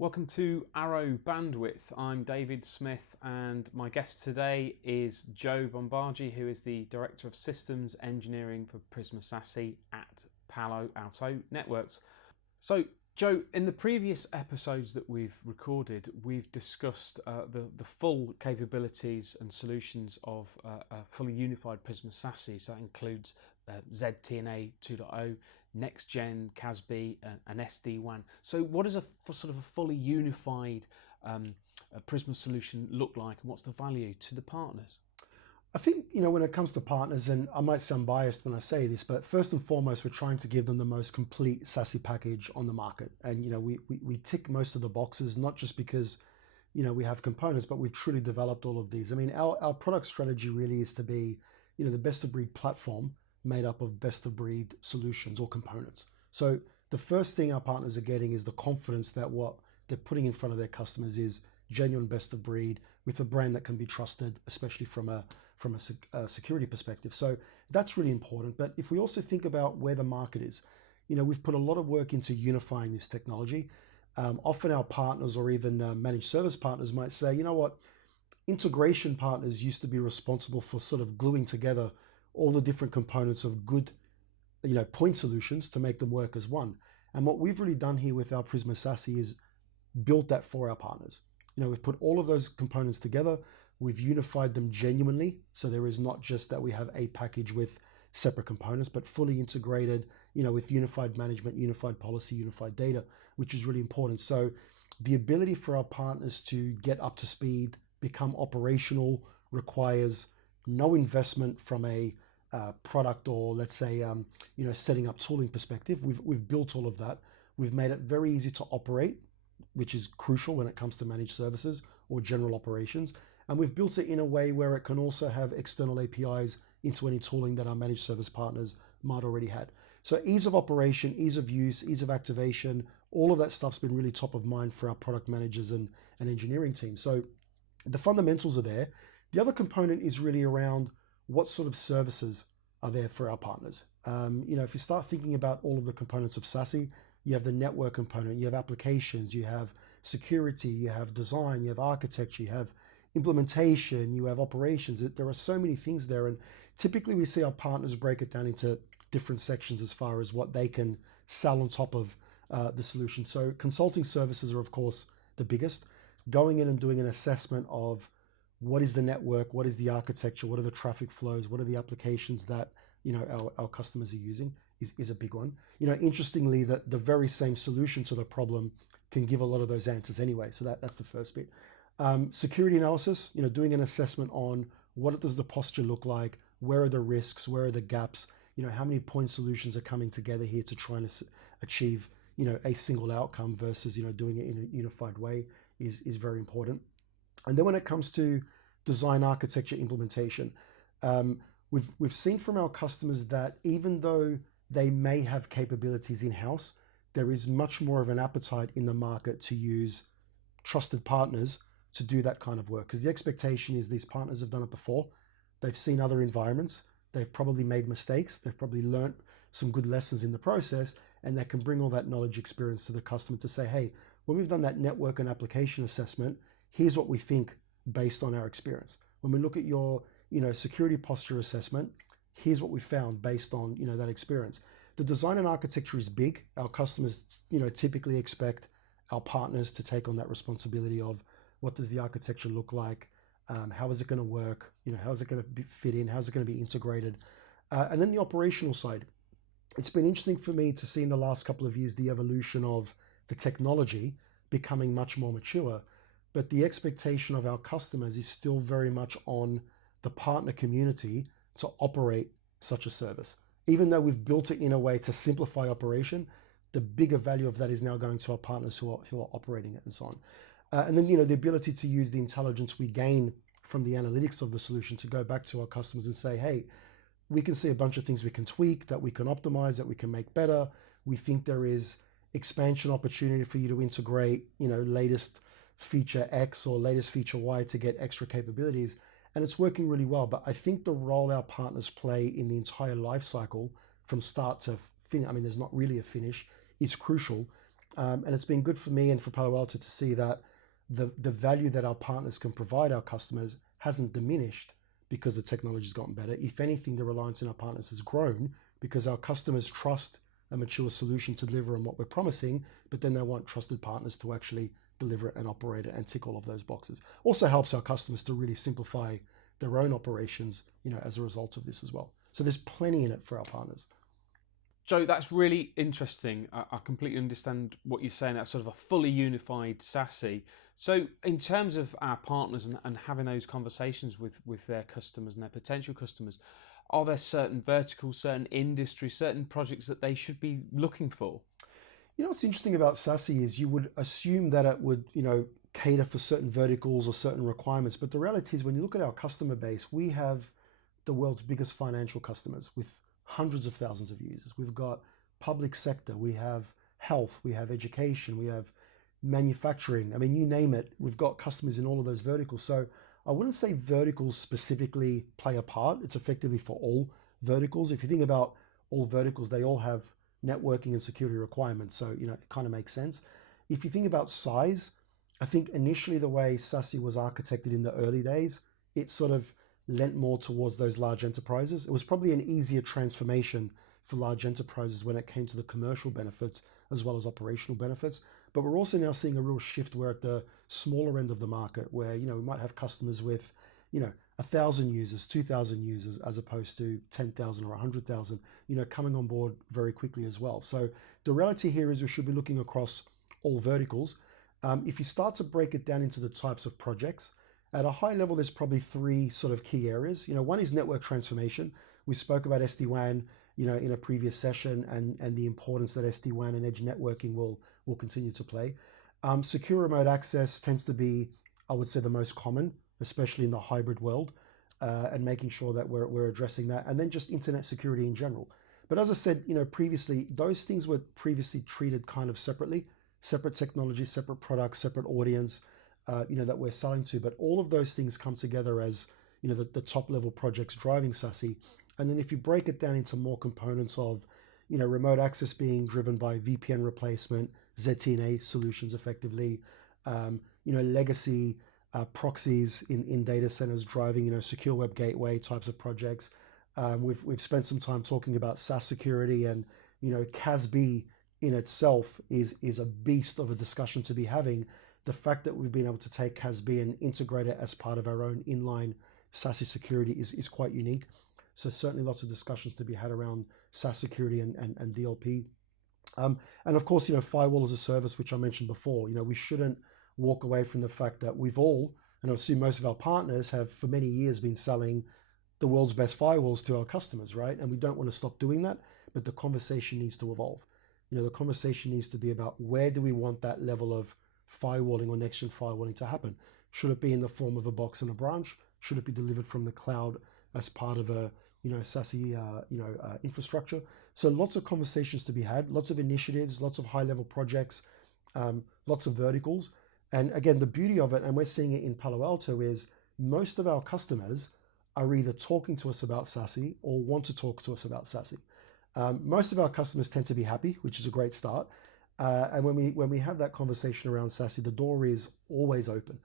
Welcome to Arrow Bandwidth. I'm David Smith and my guest today is Joe Bombagi, who is the Director of Systems Engineering for Prisma SASE at Palo Alto Networks. So Joe, in the previous episodes that we've recorded, we've discussed the full capabilities and solutions of a fully unified Prisma SASE. So that includes ZTNA 2.0, next gen CASB, and SD-WAN. So what does a sort of a fully unified Prisma solution look like, and what's the value to the partners? I think, when it comes to partners, and I might sound biased when I say this, but first and foremost, we're trying to give them the most complete SASE package on the market. And, we tick most of the boxes, not just because, we have components, but we've truly developed all of these. I mean, our product strategy really is to be, the best of breed platform made up of best of breed solutions or components. So the first thing our partners are getting is the confidence that what they're putting in front of their customers is genuine best of breed with a brand that can be trusted, especially from a security perspective. So that's really important. But if we also think about where the market is, we've put a lot of work into unifying this technology. Often our partners or even managed service partners might say, integration partners used to be responsible for sort of gluing together all the different components of good, point solutions to make them work as one. And what we've really done here with our Prisma SASE is built that for our partners. We've put all of those components together. We've unified them genuinely. So there is not just that we have a package with separate components, but fully integrated, with unified management, unified policy, unified data, which is really important. So the ability for our partners to get up to speed, become operational, requires no investment from a product or, let's say, setting up tooling perspective. We've built all of that. We've made it very easy to operate, which is crucial when it comes to managed services or general operations. And we've built it in a way where it can also have external APIs into any tooling that our managed service partners might already had. So ease of operation, ease of use, ease of activation, all of that stuff's been really top of mind for our product managers and engineering team. So the fundamentals are there. The other component is really around what sort of services are there for our partners. If you start thinking about all of the components of SASE, you have the network component, you have applications, you have security, you have design, you have architecture, you have implementation, you have operations. There are so many things there. And typically we see our partners break it down into different sections as far as what they can sell on top of the solution. So consulting services are, of course, the biggest. Going in and doing an assessment of what is the network, what is the architecture, what are the traffic flows, what are the applications that our customers are using is a big one. Interestingly, that the very same solution to the problem can give a lot of those answers anyway. So that's the first bit. Security analysis, doing an assessment on what does the posture look like, where are the risks, where are the gaps, how many point solutions are coming together here to try and achieve, a single outcome versus, doing it in a unified way is very important. And then when it comes to design, architecture, implementation, we've seen from our customers that even though they may have capabilities in-house, there is much more of an appetite in the market to use trusted partners to do that kind of work. Because the expectation is these partners have done it before. They've seen other environments. They've probably made mistakes. They've probably learned some good lessons in the process, and they can bring all that knowledge experience to the customer to say, hey, when we've done that network and application assessment, here's what we think based on our experience. When we look at your, security posture assessment, here's what we found based on, that experience. The design and architecture is big. Our customers, typically expect our partners to take on that responsibility of what does the architecture look like? How is it going to work? How is it going to fit in? How's it going to be integrated? And then the operational side. It's been interesting for me to see in the last couple of years the evolution of the technology becoming much more mature. But the expectation of our customers is still very much on the partner community to operate such a service. Even though we've built it in a way to simplify operation, the bigger value of that is now going to our partners who are operating it and so on. And then, the ability to use the intelligence we gain from the analytics of the solution to go back to our customers and say, hey, we can see a bunch of things we can tweak, that we can optimize, that we can make better. We think there is expansion opportunity for you to integrate, latest feature X or latest feature Y to get extra capabilities. And it's working really well. But I think the role our partners play in the entire life cycle from start to finish, there's not really a finish, is crucial. And it's been good for me and for Palo Alto to see that the value that our partners can provide our customers hasn't diminished because the technology's gotten better. If anything, the reliance on our partners has grown because our customers trust a mature solution to deliver on what we're promising, but then they want trusted partners to actually deliver it and operate it and tick all of those boxes. Also helps our customers to really simplify their own operations, as a result of this as well. So there's plenty in it for our partners. Joe, that's really interesting. I completely understand what you're saying. That's sort of a fully unified SASE. So in terms of our partners and having those conversations with their customers and their potential customers, are there certain verticals, certain industries, certain projects that they should be looking for? What's interesting about SASE is you would assume that it would, cater for certain verticals or certain requirements. But the reality is when you look at our customer base, we have the world's biggest financial customers with hundreds of thousands of users. We've got public sector, we have health, we have education, we have manufacturing. I mean, you name it, we've got customers in all of those verticals. So I wouldn't say verticals specifically play a part. It's effectively for all verticals. If you think about all verticals, they all have networking and security requirements. So, it kind of makes sense. If you think about size, I think initially the way SASE was architected in the early days, it sort of lent more towards those large enterprises. It was probably an easier transformation for large enterprises when it came to the commercial benefits as well as operational benefits. But we're also now seeing a real shift where at the smaller end of the market where, we might have customers with, 1,000 users, 2,000 users, as opposed to 10,000 or 100,000, coming on board very quickly as well. So the reality here is we should be looking across all verticals. If you start to break it down into the types of projects, at a high level, there's probably three sort of key areas. One is network transformation. We spoke about SD-WAN, in a previous session and the importance that SD-WAN and edge networking will continue to play. Secure remote access tends to be, I would say, the most common, especially in the hybrid world, and making sure that we're addressing that. And then just internet security in general. But as I said, previously, those things were previously treated kind of separately, separate technology, separate products, separate audience, that we're selling to. But all of those things come together as, the top level projects driving SASE. And then if you break it down into more components of, remote access being driven by VPN replacement, ZTNA solutions effectively, legacy proxies in data centers driving, secure web gateway types of projects. We've spent some time talking about SaaS security and, CASB in itself is a beast of a discussion to be having. The fact that we've been able to take CASB and integrate it as part of our own inline SASE security is quite unique. So certainly lots of discussions to be had around SaaS security and DLP. And of course, firewall as a service, which I mentioned before, we shouldn't walk away from the fact that we've all, and I assume most of our partners have for many years been selling the world's best firewalls to our customers, right? And we don't want to stop doing that, but the conversation needs to evolve. The conversation needs to be about where do we want that level of firewalling or next-gen firewalling to happen? Should it be in the form of a box and a branch? Should it be delivered from the cloud as part of a SASE infrastructure? So lots of conversations to be had, lots of initiatives, lots of high-level projects, lots of verticals. And again, the beauty of it, and we're seeing it in Palo Alto, is most of our customers are either talking to us about SASE or want to talk to us about SASE. Most of our customers tend to be happy, which is a great start. And when we have that conversation around SASE, the door is always open.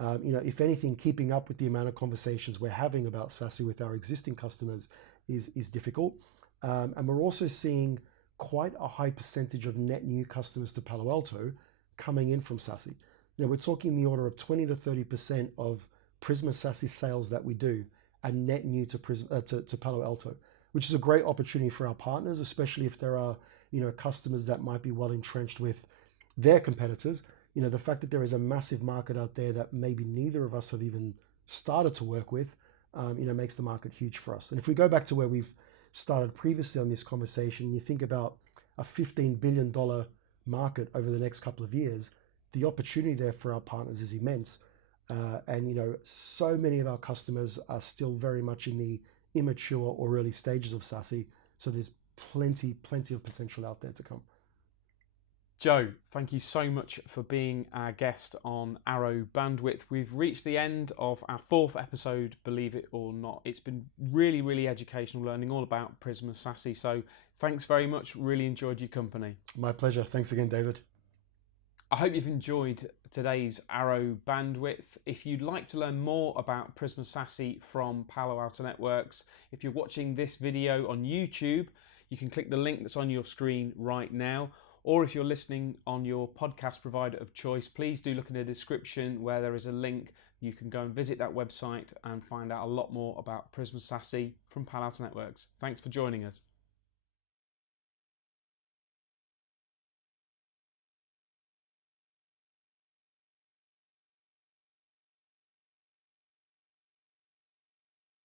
If anything, keeping up with the amount of conversations we're having about SASE with our existing customers is difficult. And we're also seeing quite a high percentage of net new customers to Palo Alto coming in from SASE. We're talking the order of 20 to 30% of Prisma SASE sales that we do are net new to Palo Alto, which is a great opportunity for our partners, especially if there are customers that might be well entrenched with their competitors. The fact that there is a massive market out there that maybe neither of us have even started to work with, makes the market huge for us. And if we go back to where we've started previously on this conversation, you think about a $15 billion market over the next couple of years, the opportunity there for our partners is immense. And so many of our customers are still very much in the immature or early stages of SASE. So there's plenty of potential out there to come. Joe, thank you so much for being our guest on Arrow Bandwidth. We've reached the end of our 4th episode, believe it or not. It's been really, really educational, learning all about Prisma SASE. So thanks very much. Really enjoyed your company. My pleasure. Thanks again, David. I hope you've enjoyed today's Arrow bandwidth. If you'd like to learn more about Prisma SASE from Palo Alto Networks, if you're watching this video on YouTube, you can click the link that's on your screen right now. Or if you're listening on your podcast provider of choice, please do look in the description where there is a link. You can go and visit that website and find out a lot more about Prisma SASE from Palo Alto Networks. Thanks for joining us.